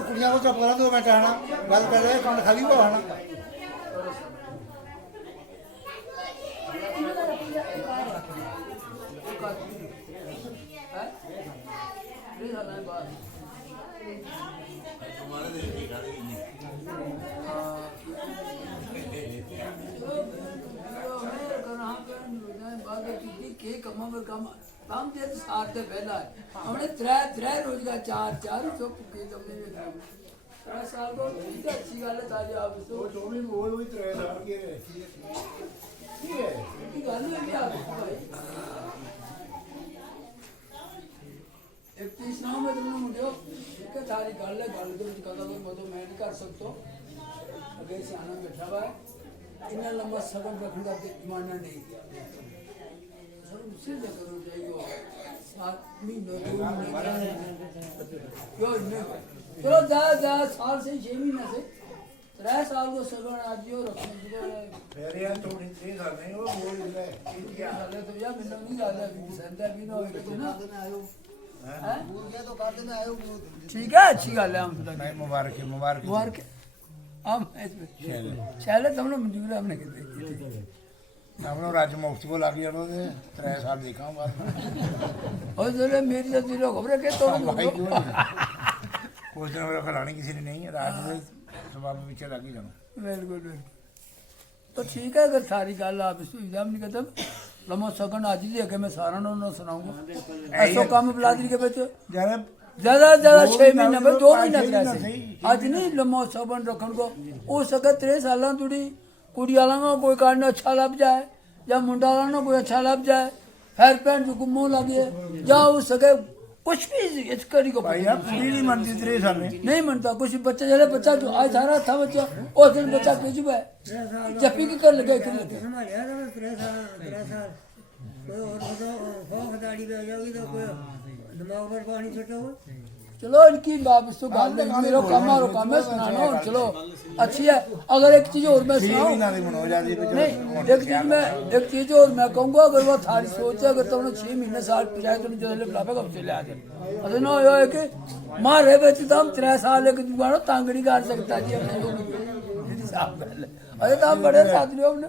को कुड़ियां को चुप करा 2 मिनट आना गल कर रहे कौन खाली को आना काम ते साथ ते पहला हमने त्रै रोज का चार ही चुप के तुमने 3 साल को ठीक है अच्छी गल है ताजी आप तो जो भी वो 3 साल के ठीक है की गल है क्या भाई एक तीस नाम में तुमने मुझे ठीक है तारी गल है गल के विच कदा कोई तो मैं नहीं कर सकता अगे सियाना बैठा हुआ है इतना लंबा सगन रखने का जमाना नहीं मुझसे करो जाइयो 7 महीने 2 महीने क्यों नहीं चलो जा साल से 6 महीने से 3 साल को सगन आज जो रखने फिर यार थोड़ी 3 साल नहीं वो बोल रहा है क्या हाले तो यार मैंने नहीं ज्यादा भी संदा भी ना हो ना हैं बोल गया तो कर देना आयो ठीक है अच्छी गल है हम तो नहीं मुबारक हम चले तुमने मंजूर है हमने कहते हमने राज मुफ्त को लागी जानो 3 साल देखा बात और जरे मेरी तो दिलो खबर के तो भाई क्यों कुछ दिन मेरा खिलानी किसी ने नहीं है राज के स्वभाव में पीछे लागी जानो बिल्कुल तो ठीक है अगर सारी गल आप इस इल्जाम नहीं करते लम्हा सगन आज ही लेके मैं सारा ना सुनाऊंगा ऐसा काम बिलादरी के बच्चे ज्यादा 6 महीने में 2 महीने आज नहीं लम्हा सगन रखन को हो सके 3 साल थोड़ी कुड़ी वाला कोई कारण अच्छा लग जाए या मुंडा वाला कोई अच्छा लग जाए फिर पैंट जो मुंह लगे या हो सके कुछ भी इस करी को भाई आप कुड़ी नहीं मानती 3 साल में नहीं मनता कुछ बच्चा जरा बच्चा जो आज सारा था बच्चा उस दिन बच्चा भेज हुआ है जपी की कर लगे कर लगे हमारे यार 3 साल कोई और तो भौंक दाढ़ी पे आ जाएगी तो कोई दिमाग पर पानी छटा हो चलो इनकी बात इसको गाल नहीं मेरा काम है सुनाना और चलो अच्छी है अगर एक चीज और मैं सुनाऊं नहीं एक चीज और मैं कहूंगा अगर वो थारी सोच है अगर तुमने 6 महीने साल पिछाए तुमने जो बुलावे कब चले आ जाए अरे ना यो है कि मारे बेच तो हम 3 साल एक जुगाड़ो तांगड़ी कर सकता जी अपने साहब अरे तो हम बड़े साथ लियो हमने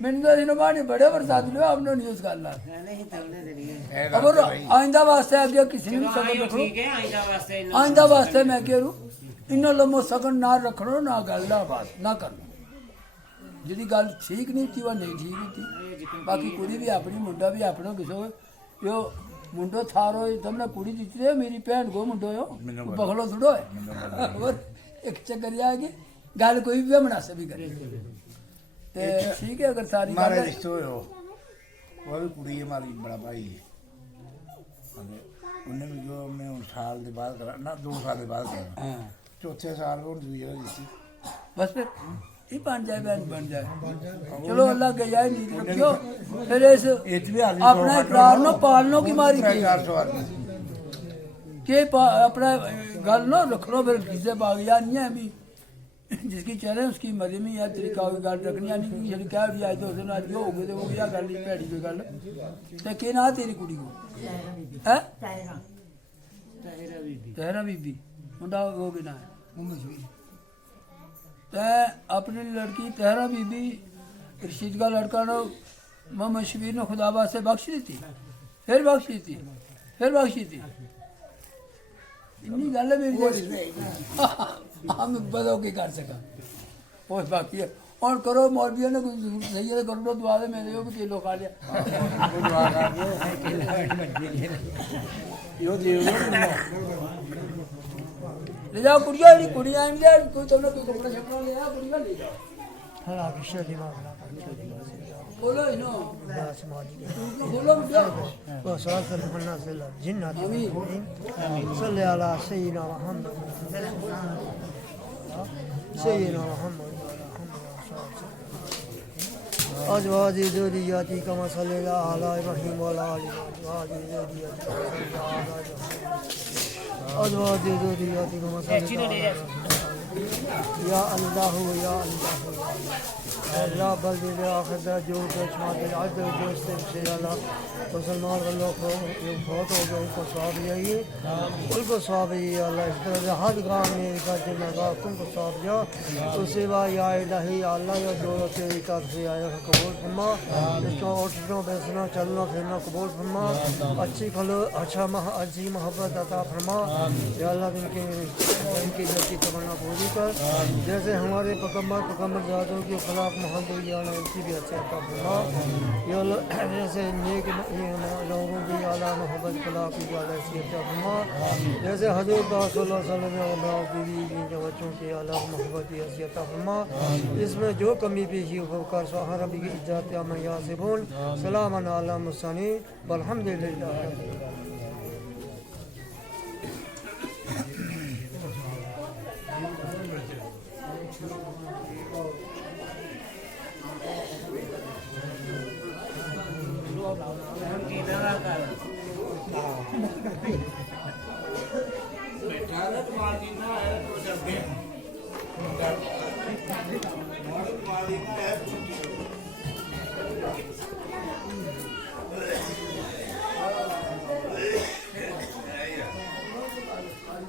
मैंने तो इन्होंने बाणी बड़े बरसात लियो हमने न्यूज़ कर ला अब आइंदा वास्ते आगे किसी ने भी सगन रखो आइंदा वास्ते मैं कह रू इन्हों लम्बो सगन ना रखो ना गल ना बात ना करना जी गल ठीक नहीं थी वह नहीं ठीक थी बाकी कुड़ी भी अपनी मुंडा भी अपना किसो यो मुंडो थारो तुमने कुड़ी दी है मेरी भैन को मुंडो यो बखलो थोड़ो है एक चक्कर जाएगी गल कोई भी मुनासिब भी करे ठीक है अगर सारी हमारे रिश्ते हो वो भी कुड़ी हमारी बड़ा भाई है उन्हें भी जो मैं साल के बाद करा ना 2 साल के बाद करा चौथे साल में दूसरी जगह दी बस फिर ही बन जाए बन जाए चलो अल्लाह के जाए नींद रखियो फिर इस अपना इकरार नो पालनो की मारी के अपना गल नो रख लो फिर किसे बागिया नहीं है अभी जिसकी चले उसकी मर्जी में यार तरीका होगी गल रखनी नहीं कि क्या भी आज तो दिन आज हो गए तो वो क्या गल नहीं भैड़ी कोई गल ते के ना तेरी कुड़ी को है तहरा बीबी मुंडा वो कि ना ते अपनी लड़की तहरा बीबी रशीद का लड़का नो मोहम्मद शबीर ने खुदा वास्ते बख्श दी थी फिर बख्श दी इन्नी गल है मेरी हम बदो की कर सका और बाकी है और करो मौलवी ने कुछ सही है करो दुआ दे मेरे भी किलो खा लिया यो ले जाओ कुड़िया आई जा कोई तुमने कोई कपड़ा छपड़ा ले आ कुड़िया ले जाओ हला के शदी मामला बोलो इनो बोलो बेटा वो सलात फरमाना से जिन्नत आमीन सल्ली अला सय्यिदना मुहम्मद सय्यिदना मुहम्मद अज़वाजी ज़ुर्रिय्यती कमा सल्लल्लाहु अला इब्राहीम व अला आलि अज़वाजी ज़ुर्रिय्यती कमा सल्लल्लाहु या अल्लाह अल्लाह बल्दे आखिर जोड़ के छमाते आज दोस्त से अल्लाह मुसलमान लोग बहुत हो गए उनको स्वाब जाइए उनको स्वाब जाइए अल्लाह इस तरह से हर गाँव में जिम्मेदार तुमको स्वाब जाओ उसके बाद या इलाही अल्लाह या जो तेरी तरफ से आया कबूल फरमा इसको उठना बैठना चलना फिरना कबूल फरमा अच्छी अच्छी मोहब्बत अता फरमा या अल्लाह इनकी जल्दी तमन्ना पूरी कर जैसे हमारे पकम्बर ज़ातों के खिलाफ मोहब्बत यानी इनकी भी अच्छी अता फरमा या जैसे नेक लोगों की आला मोहब्बत खिलाफ की ज़्यादा अच्छी अता फरमा जैसे हज़रत सल्लल्लाहु अलैहि वसल्लम बीवी की बच्चों की आला मोहब्बत की अच्छी अता फरमा इसमें जो कमी पेशी हो कर सुबहान रब्बिक इज्जत अम्मा यसिफून सलामुन अला मुरसलीन वल्हम्दुलिल्लाह।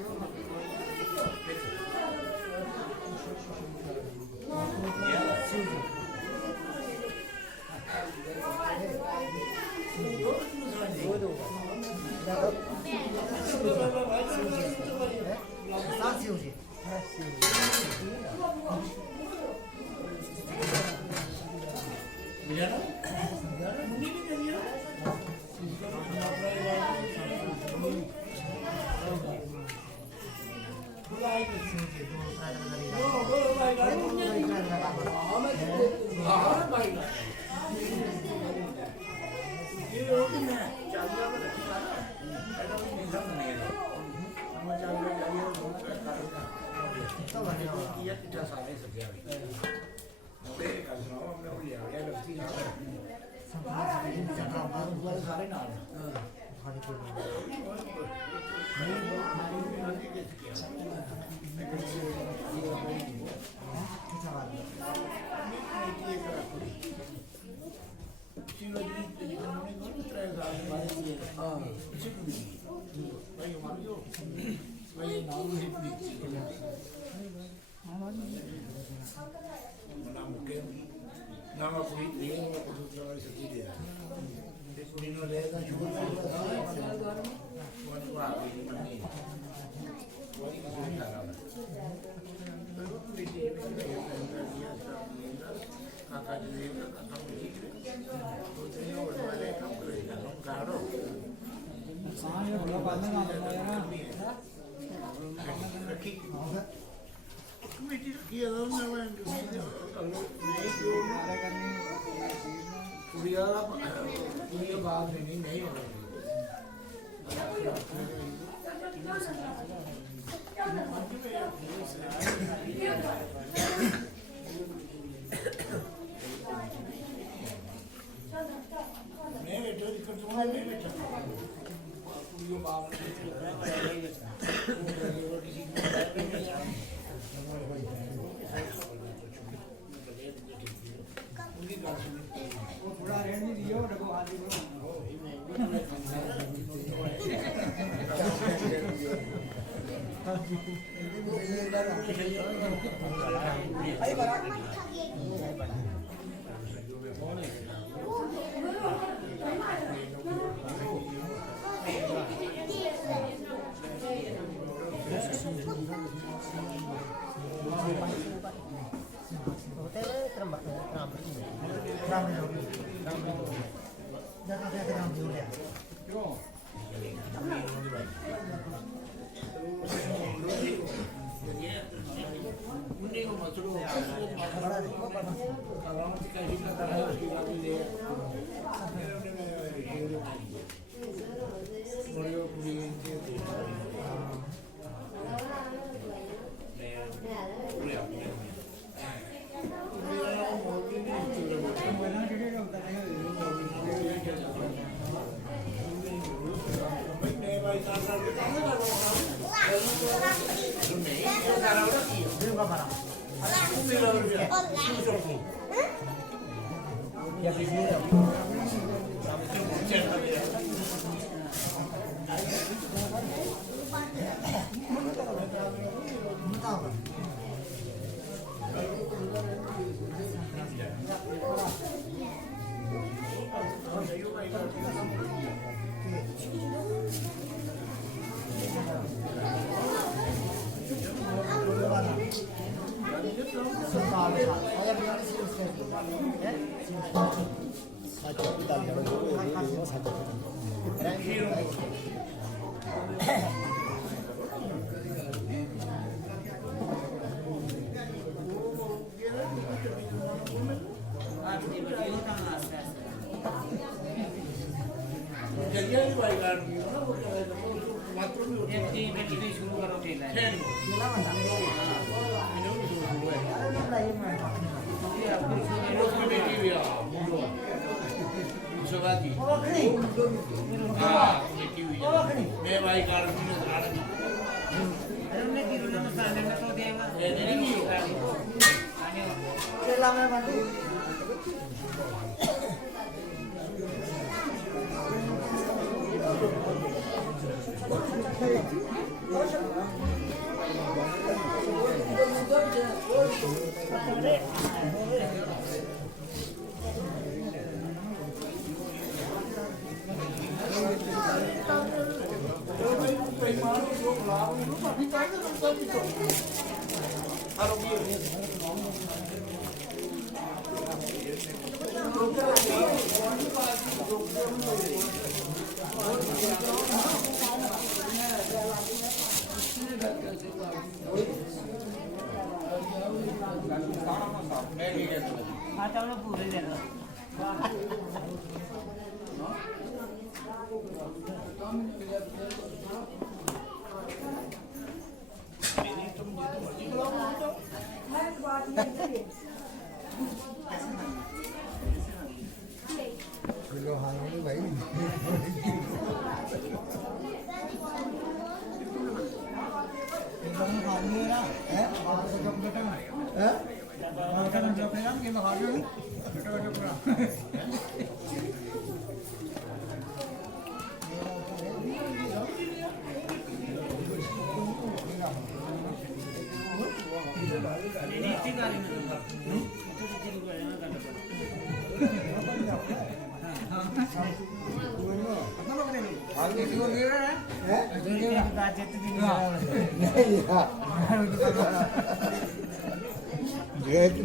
Ya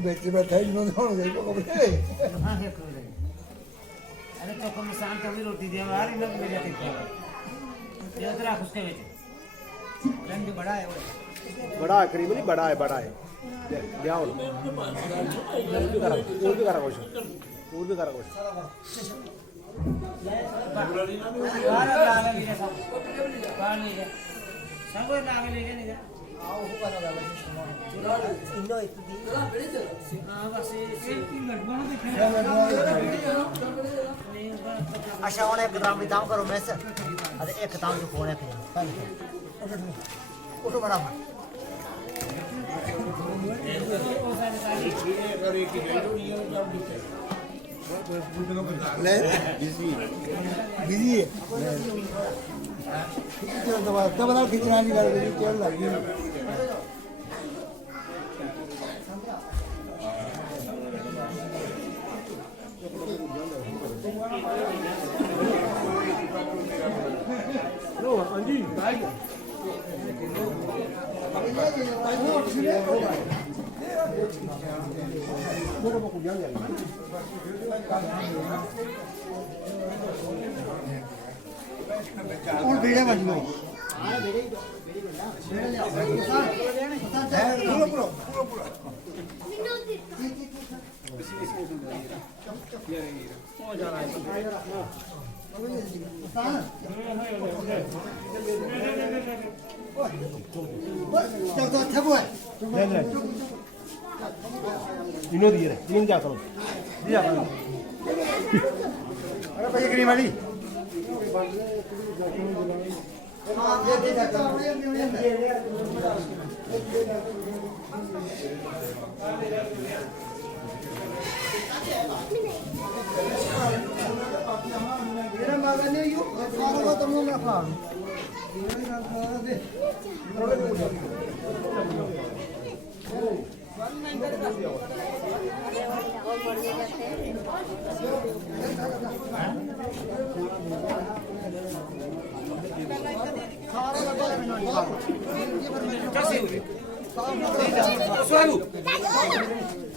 बेचे बैठा इन्होंने अरे तो कौन इंसान कभी रोटी दे यार इन लोग मेरे देखो ये तो राख उसके बेचे रंग बड़ा है वो बड़ा है करीब नहीं बड़ा है क्या हो और भी करा कुछ बाहर लागे मेरे सब बाहर नहीं है सब लागे लेके नहीं जा आओ हो करा लगा इन्नो इतनी हां बस ये लड़वाना दिखे अच्छा उन्हें एक ग्राम दाम करो मैं से अरे एक दाम जो कोने पे उठो बड़ा बिजी है दबा खिंचना नहीं कर रही चल लगी और बेड़ा बज गई इन्हों दिए तीन क्या करो अरे भाई करीम वाली मेरा मांगा नहीं यू सारा को तुम ना खा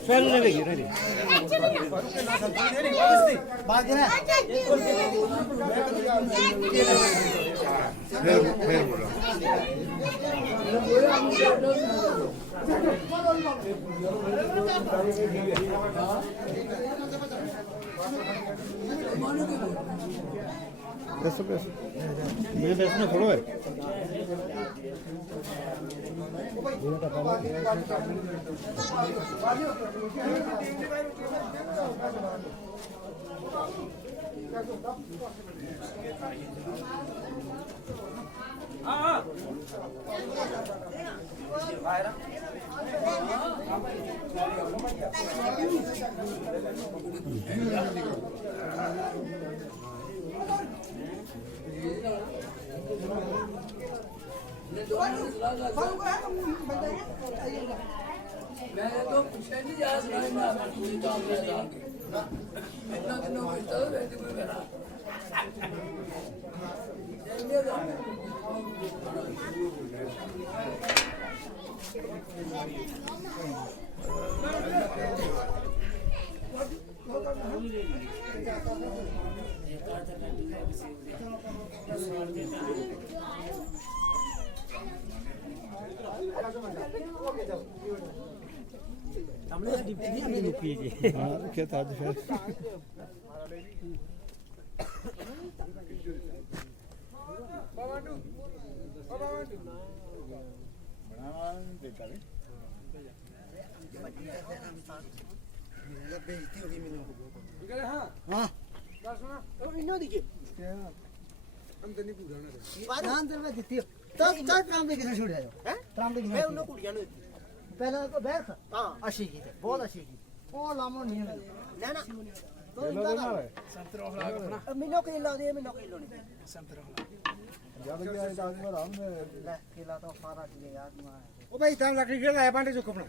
स्वयं ने देखिए रे बात है फिर बोलो पैसे मेरे पैसे में थोड़ा है मैंने तो पूछा नहीं जा सकता मैं पूरी काम में जाके इतना कितना होता है वैसे कोई मेरा हमने डिप्टी हमने लुकी जी हां क्या था फिर हां इन्हों दीजिए अंदर नहीं पूरा ना अंदर में देती तब काम पे किसे छोड़ जाओ हैं काम पे मैं उन्हें कुड़ियां नु पहले तो बैठ हां अच्छी की थे बहुत अच्छी की ओ लामो नहीं है ना ना तो इनका संतरा खिला रखना मिनो के ला दे मिनो के लो नहीं संतरा ज्यादा क्या है आदमी आराम में ले खिला तो सारा दिए यार ओ भाई टाइम लकड़ी के लाए बांटे जो कपड़ा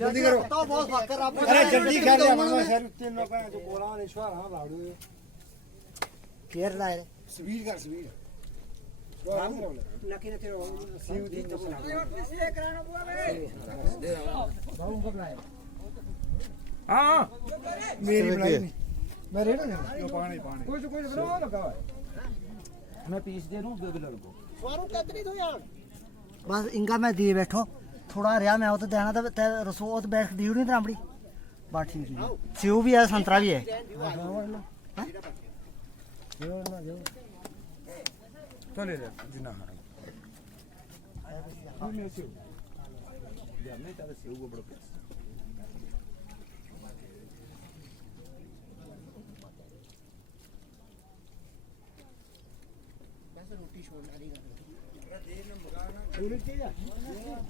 जल्दी करो तो बहुत बात कर आप अरे जल्दी कर ले मैं सर तीन लोग हैं जो बोला ने श्वार हां लाड़ू केयर लाए स्पीड कर स्पीड नकी ने तेरो सीव दी तो से कराना बुआ बे बाबू कब लाए हां मेरी बनाई नहीं मैं रेड़ा नहीं पानी पानी कोई बनाओ लगा मैं पीस दे दूं दे लड़को स्वारो कितनी दो यार बस इनका मैं दिए बैठो थोड़ा रहा मैं तो देना था रसोई तो बैठ दी नहीं त्रांबड़ी बात ठीक है सेव भी है संतरा भी है तो ले ले जिना नहीं सेव यार नहीं तारे सेव को बड़ो बस रोटी छोड़ डाली दे न मगाना पूरी चीज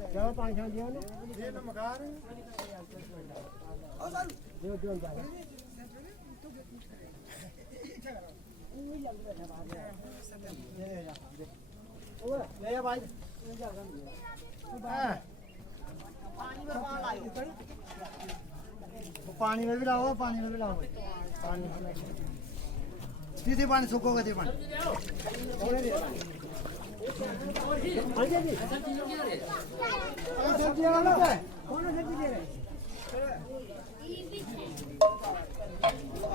क्या पांच छह दिया ने दे न मगार और दे दे जा ले भाई पानी में भी लाओ पानी में भी लाओ पानी सीधे पानी सूखो गए पानी सब्जी वाला कौन सब्जी दे रहे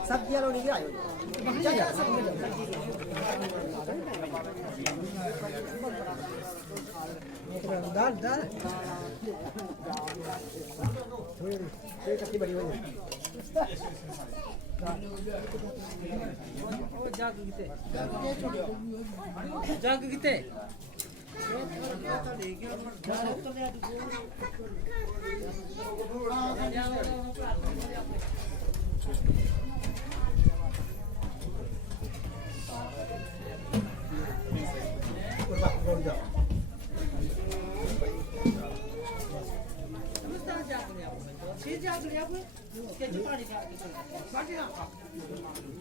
सब्जी वालों नहीं आयो दाल दाल थोड़ी कच्ची बड़ी हो जाग किते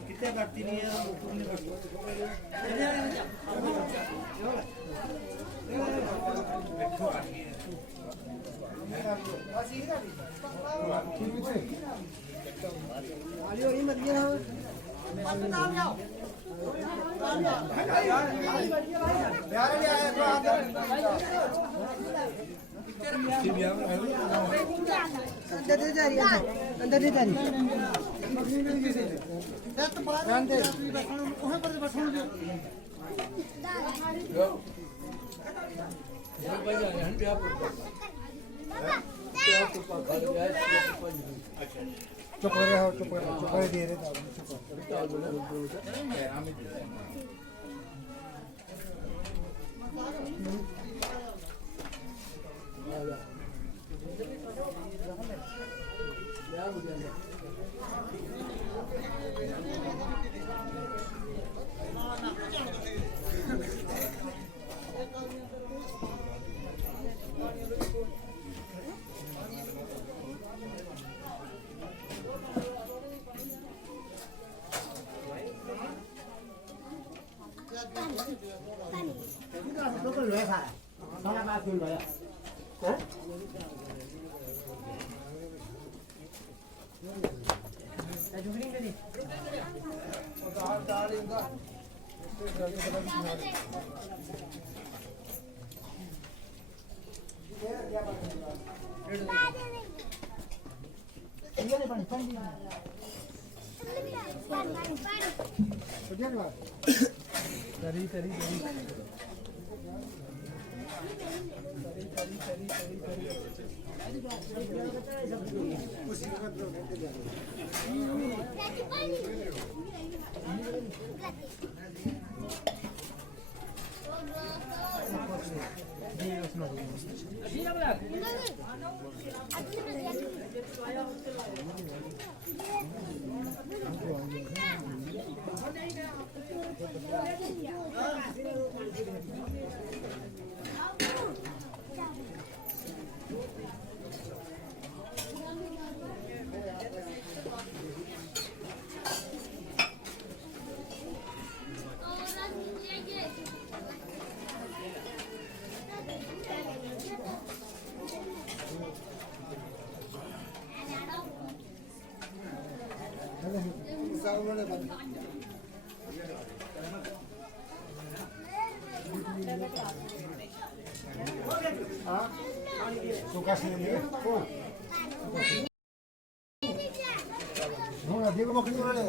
कितने बढ़ती नहीं है अंदर नहीं जा रही है अंदर नहीं जा रही तो बाहर वहां पर बैठो चुप रहे चुप रहे दे रहे देखो मखनी वाले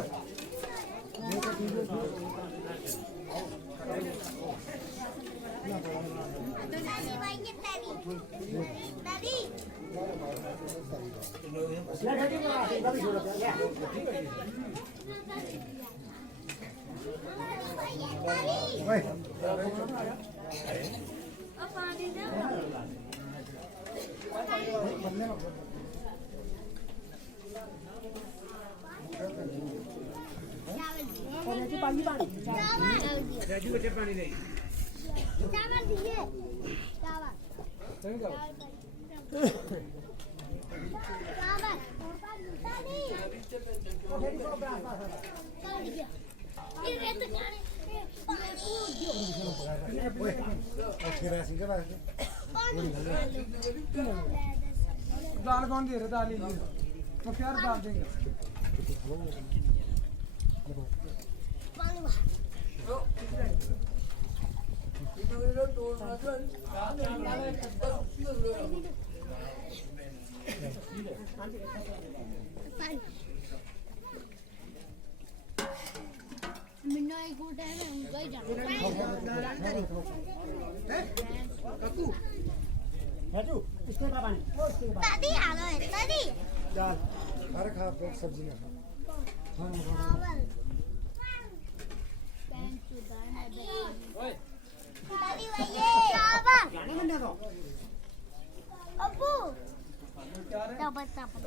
राजू बच्चे पानी नहीं चावल दिए चावल दाल कौन दे रहा दाल ही तो क्या दाल देंगे मिन्ना एक गुड है मैं उनका ही जाना राजू इसमें का पानी दादी आ गए दादी दाल हर खा सब्जी में चावल पैन सुधार है दादी भैया चावल गाने बनने दो अब्बू चावल चावल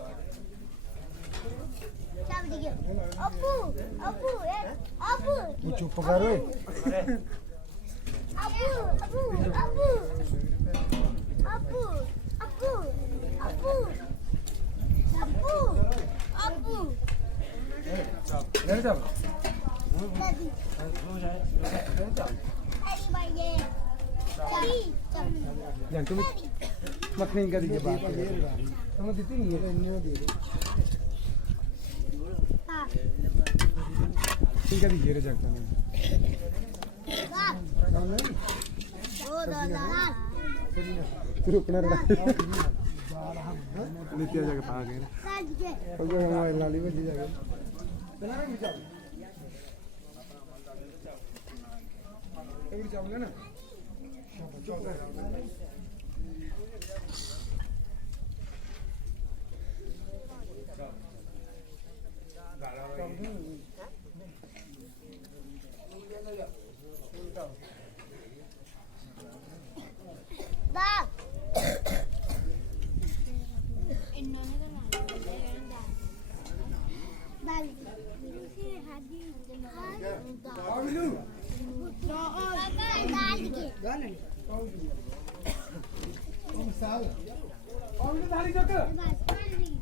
चावल दिए अब्बू अब्बू अब्बू तू चुप कर ओए अब्बू अब्बू अब्बू अब्बू अब्बू अब्बू अब्बू अब्बू ले जा दादी अरे भैया चाबी चाबी जान तुम मखनी का दीजिए बात तुम देती नहीं है इन्हें दे दे हां ठीक है दीजिए रे जगता नहीं ओ दादा ਰੁਕਣਾ ਰੜਾ ਨੀਚੇ ਜਾ ਕੇ ਪਾ ਕੇ ਕੱਢ ਕੇ ਉਹ ਮੋਬਾਈਲ ਨਾਲ ਹੀ ਵੱਜੀ ਜਾ ਕੇ ਇਹ ਵੀ ਚਾਵਲ ਨਾ ਦਾ ਇਹਨਾਂ ਨੇ ਤਾਂ ਨਾਲ ਤੁਸੀਂ ਹਾਦੀ ਹੁੰਦੇ ਨਾ ਦਾਲ ਕੇ ਮਿਸਾਲ ਉਹ ਵੀ ਥਾਲੀ ਚੱਕ ਬਸ ਪਾਣੀ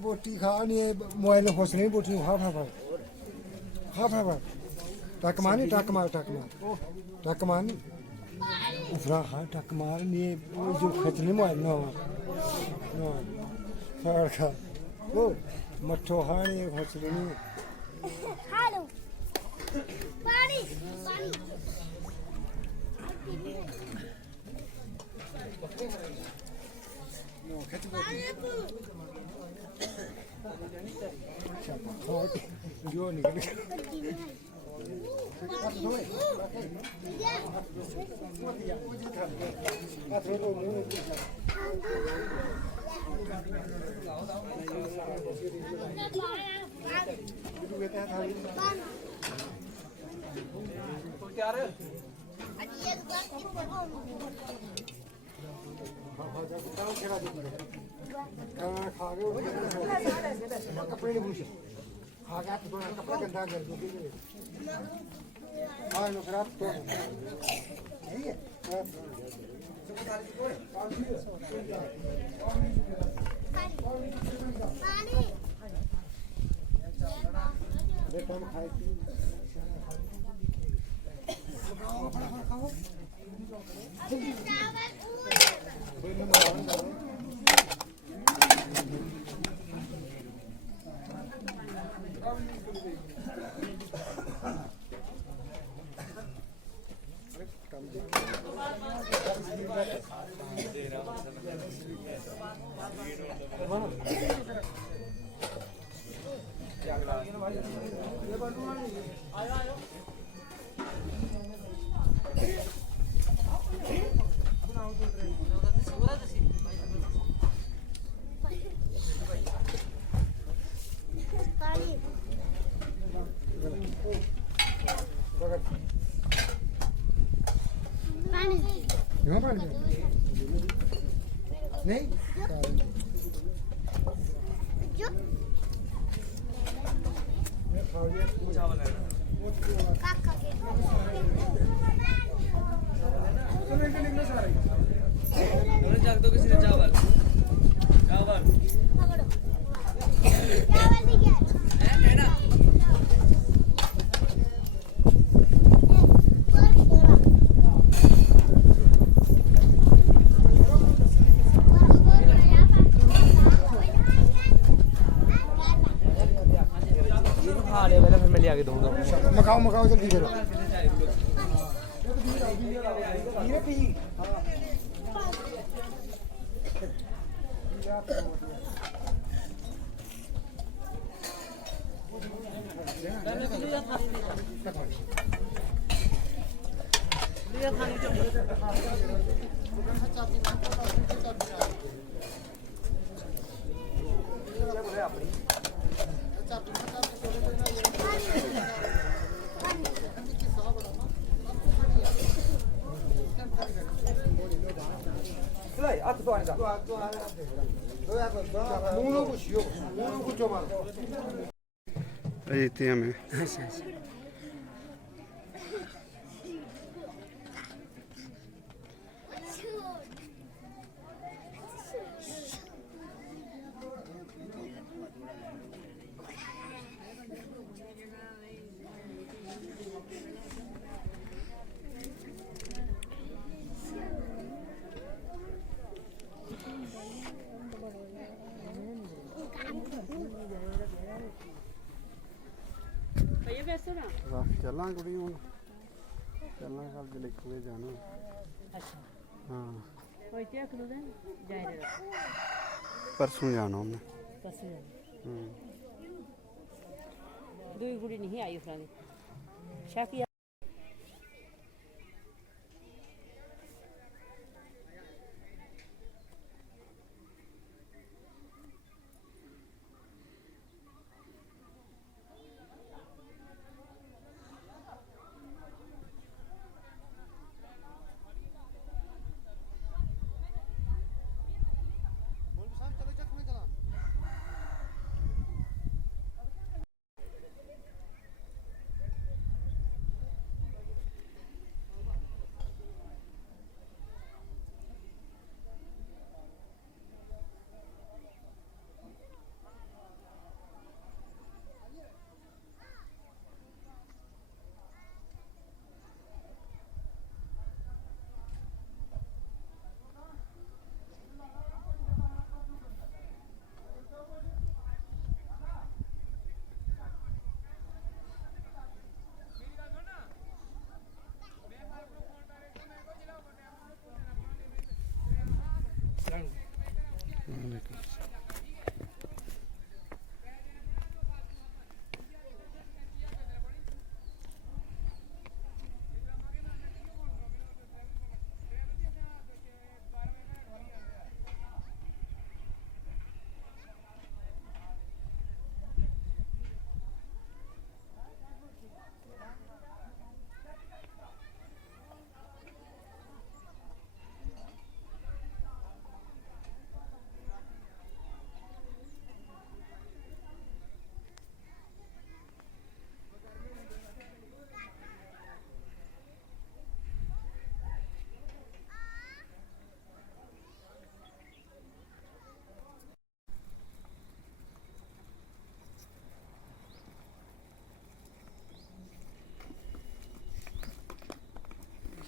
बोटी खा नहीं मोबाइल में खुश नहीं बोटी खा टक मारनी टक मार उफरा खा टक मार नहीं जो खचनी मोबाइल नो खा वो मठो खा नहीं खचनी नहीं हेलो पानी जो निकल खा गए कपड़े नहीं पूछे खा गया तो कपड़ा गंदा कर दो हाँ नो खराब तो नहीं है पानी बेटा हम खाए थी अभी चावल यहाँ पानी नहीं काका के जग दो किसी ने चावल चावल पकड़ो चावल दिख गया है ना खा ले पहले फिर मैं ले आके दूंगा मकाओ जल्दी करो ये पी मुंह पूछियो मुंह पूछो मार जीते हमें ਭਈਆ ਵੈਸੇ ਨਾ ਚੱਲਾਂ ਕੁੜੀ ਹੁਣ ਚੱਲਾਂ ਕੱਲ ਜੇ ਲਿਖੂਗੇ ਜਾਣਾ ਅੱਛਾ ਹਾਂ ਕੋਈ ਤੇ ਅਕਲੂ ਦੇ ਜਾਈ ਰਹੇ ਪਰਸੋਂ ਜਾਣਾ ਉਹਨੇ ਪਸੂ ਹੂੰ ਦੂਈ ਕੁੜੀ ਨਹੀਂ ਆਈ ਉਸਰਾ ਦੀ ਸ਼ਾਕੀ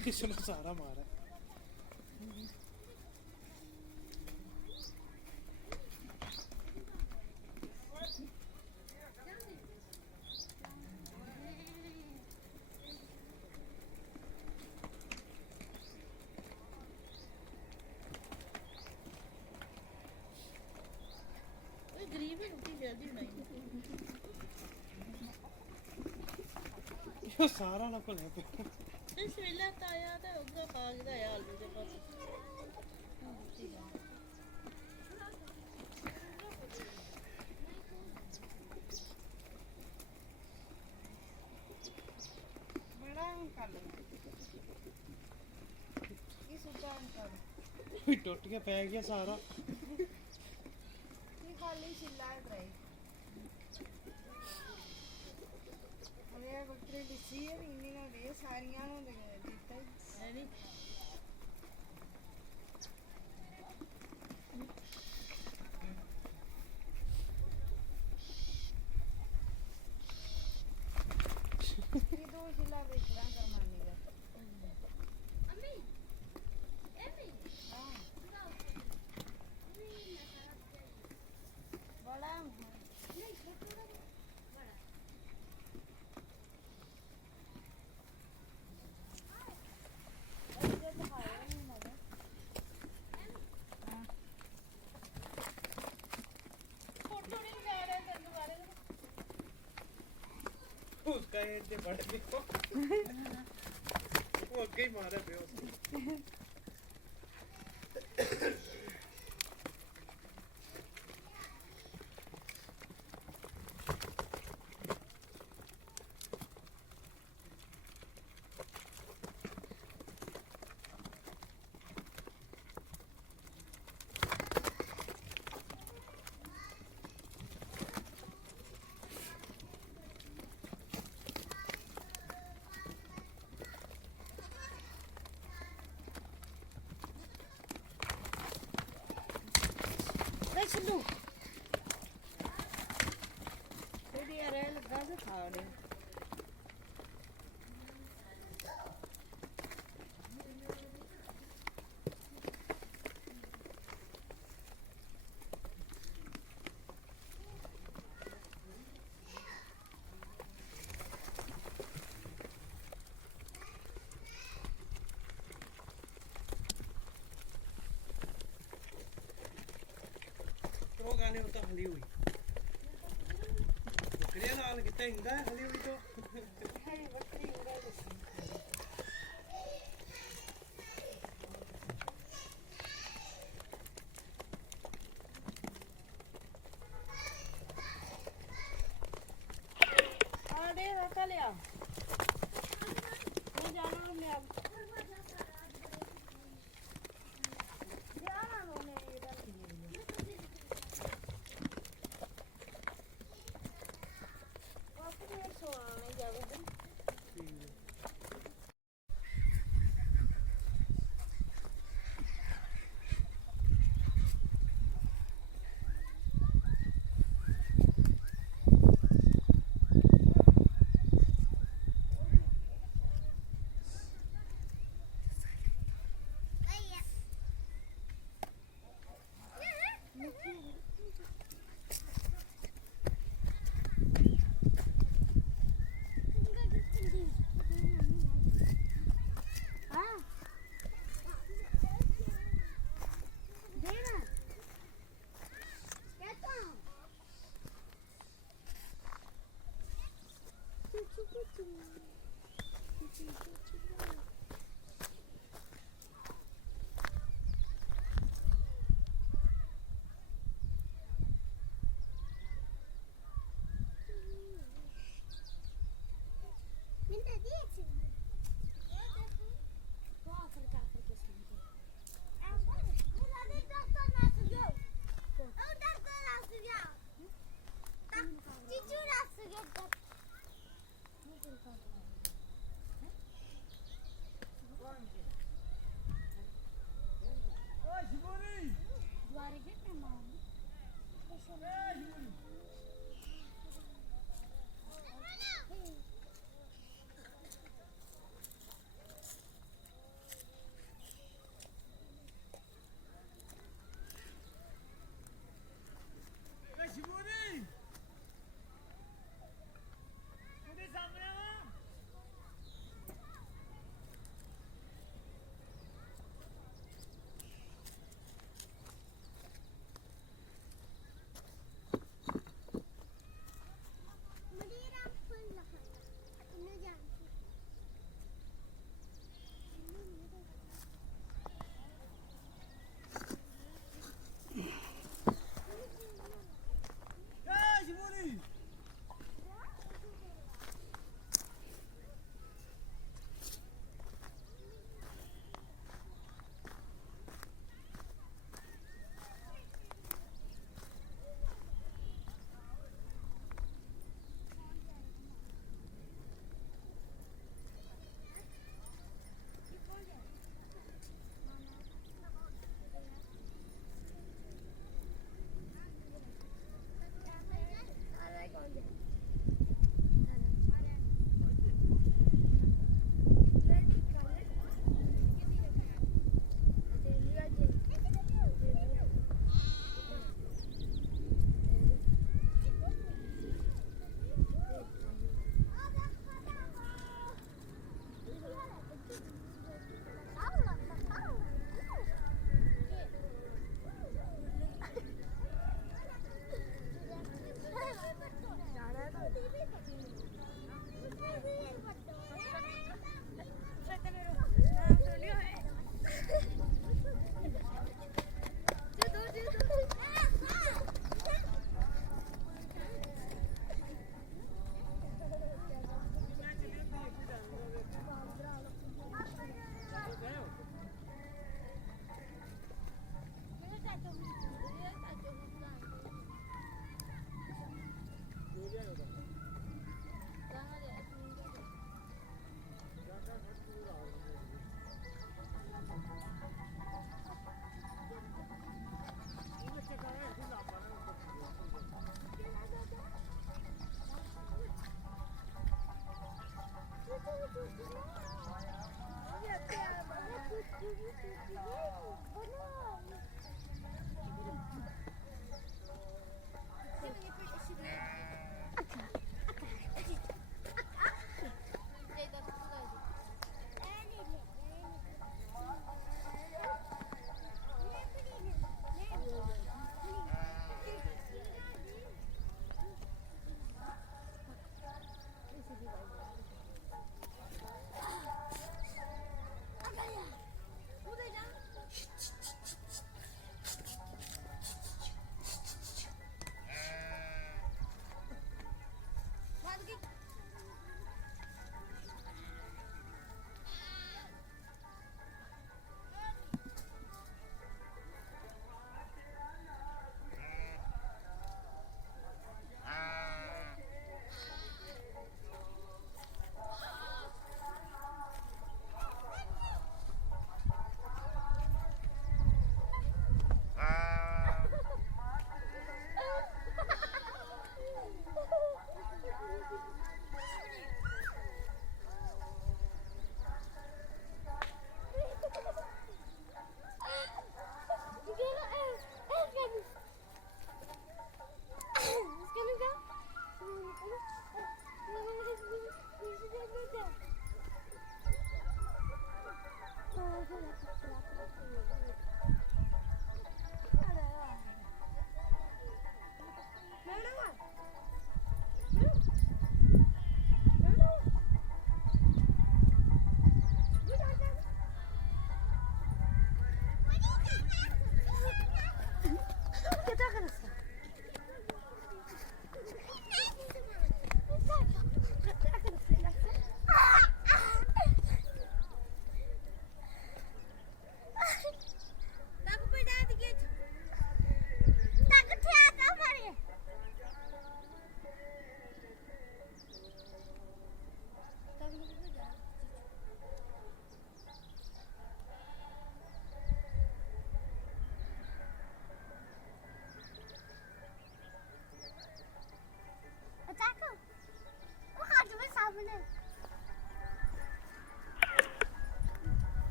किसने सारा मारा ਗਰੀਬ ਹੈ ਰੋਟੀ ਜਲਦੀ ਬਣਾਈ ये सारा ना को ले ਇਸ ਵੇਲੇ ਤਾਂ ਆਇਆ ਤਾਂ ਉਹਦਾ ਬਾਗ ਦਾ ਆ ਆਲੂ ਦੇ ਪਾਸ ਬੜਾ ਕਰ ਲੈ ਇਹ ਸੁੱਤਾ ਕਰ टूट के पै गया सारा ਇਹ ਖਾਲੀ ਸਿੱਲਾ ਹੈ ਬੱਕਰੇ ਲਿੱਸੀ ਹੈ ਇੰਨੀ ਨਾ ਦੇ ਸਾਰੀਆਂ ਨੂੰ ਦਿੱਤਾ ਨਹੀਂ ਇਹ ਦੋ ਸ਼ਿਲਾ ਵੇਚਣਾ ਕਰਮਾਨੀ ਦਾ अम्मी एमी ਬੜਾ नहीं छोटा बड़ा उसका ये इतने बड़े देखो वो अगे ही मारा पे उसको ਛੱਡੂ ਇਹਦੀ ਆ ਰਹਿ ਲੱਗਾ ਤੇ ਖਾ ਲਿਆ ਗਾਣੇ ਉਹ ਤਾਂ ਹਲੀ ਹੋਈ ਬੱਕਰੀਆਂ ਨਾਲ ਕਿਤੇ ਹੁੰਦਾ ਹਲੀ ਹੋਈ ਤੋਂ ਆੜੇ ਰੱਖ ਲਿਆ ਮੈਂ ਜਾਣਾ ਮੈਂ ਜਾਣਾ ਉਹਨੇ ਇਹਦਾ ਵਾਪਸ ਸੋਣਾ ਜਾਊਗਾ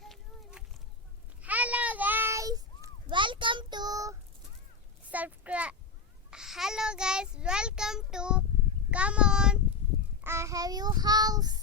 Hello guys, welcome to subscribe. Hello guys, welcome to come on. I have your house.